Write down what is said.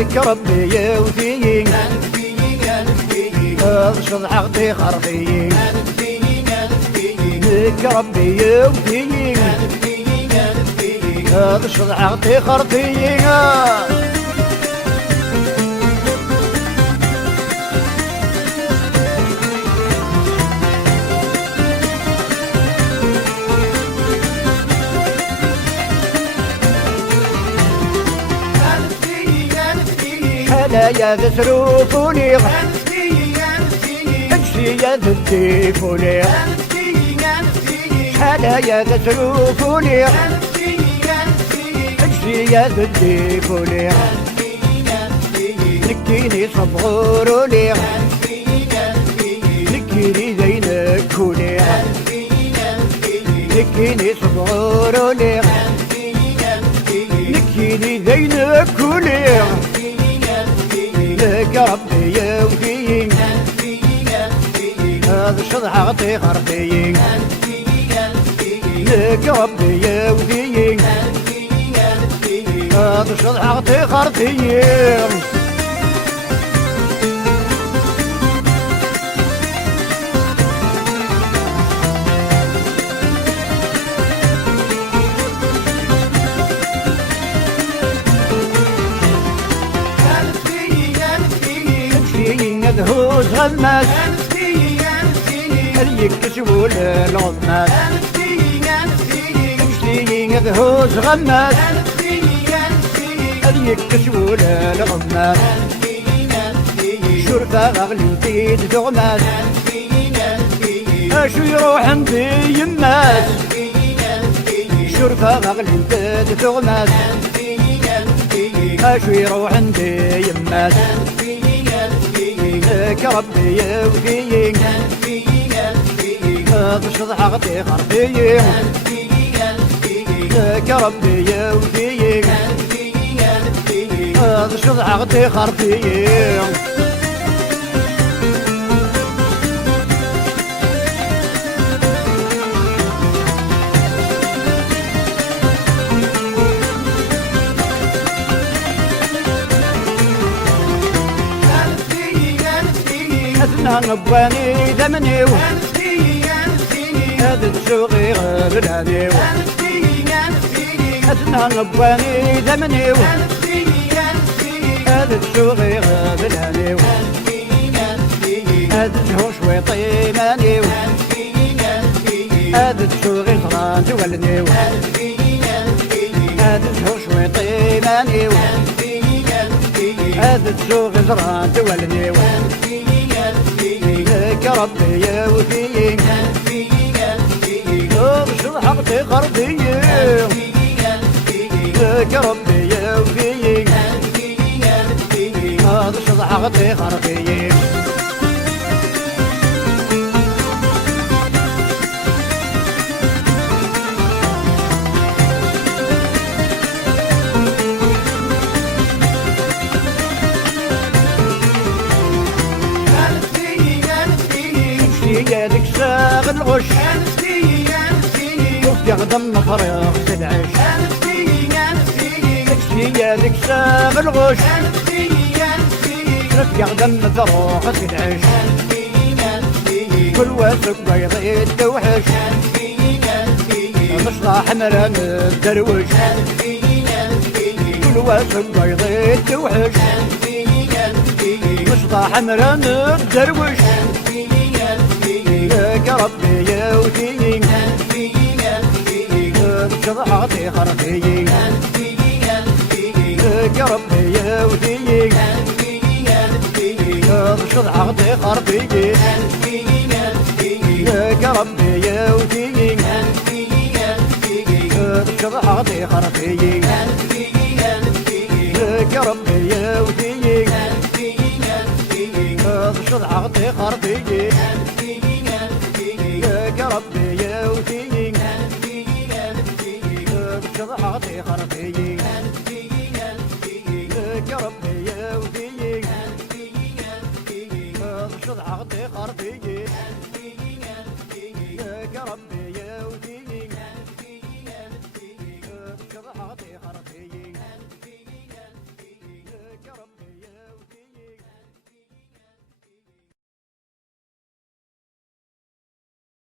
لك ربي يوفيك ارشد عقدي خرطيك لك ربي يوفيك ارشد عقدي خرطيك يا ذسروفوني امشي يا ذسيفوني حالا يا ذسروفوني امشي يا ذسيفوني نكيني صبغوروني نكيني زينكوني نكيني صبغوروني نكيني زينكوني لك ربي يوفيك هذا الشضح عطي خرطيك لك ربي يوفيك هذا الشضح عطي خرطيك هوز غماس يكسبوا الغماس مشتيين هوز غماس يكسبوا الغماس شرفة غلي تيد دغماس اشو يروح عندي يماس شرفة غلي تيد دغماس اشو يروح عندي يماس لك ربي يوفيك هذا الشضح عقدي خرطيك لك ربي يوفيك هذا الشضح عقدي خرطيك نباني دمني هذا السوقي غبلاني أثنى نباني دمني هذا السوقي غبلاني هذا الهوش ويطيماني هذا السوقي صران تولني هذا الهوش ويطيماني هذا السوقي صران تولني لك ربي يوفيك ارشد حقتي خرطيك لك ربي يوفيك ارشد حقتي خرطيك يدك ساغ الغش ويخدم مفرغ العيش يدك ساغ الغش يخدم مفرغ العيش كل واسق بيض التوحش مصلح مرام الدروش كل واسق بيض التوحش مصلح مرام الدروش لك ربي يوفيك ارشد عقدي خرطيك لك ربي يوفيك ارشد عقدي خرطيك لك ربي يوفيك ارشد عقدي خرطيك لك ربي يوفيك ارشد عقدي خرطيك لك ربي يوفيك ارشد عقدي خرطيك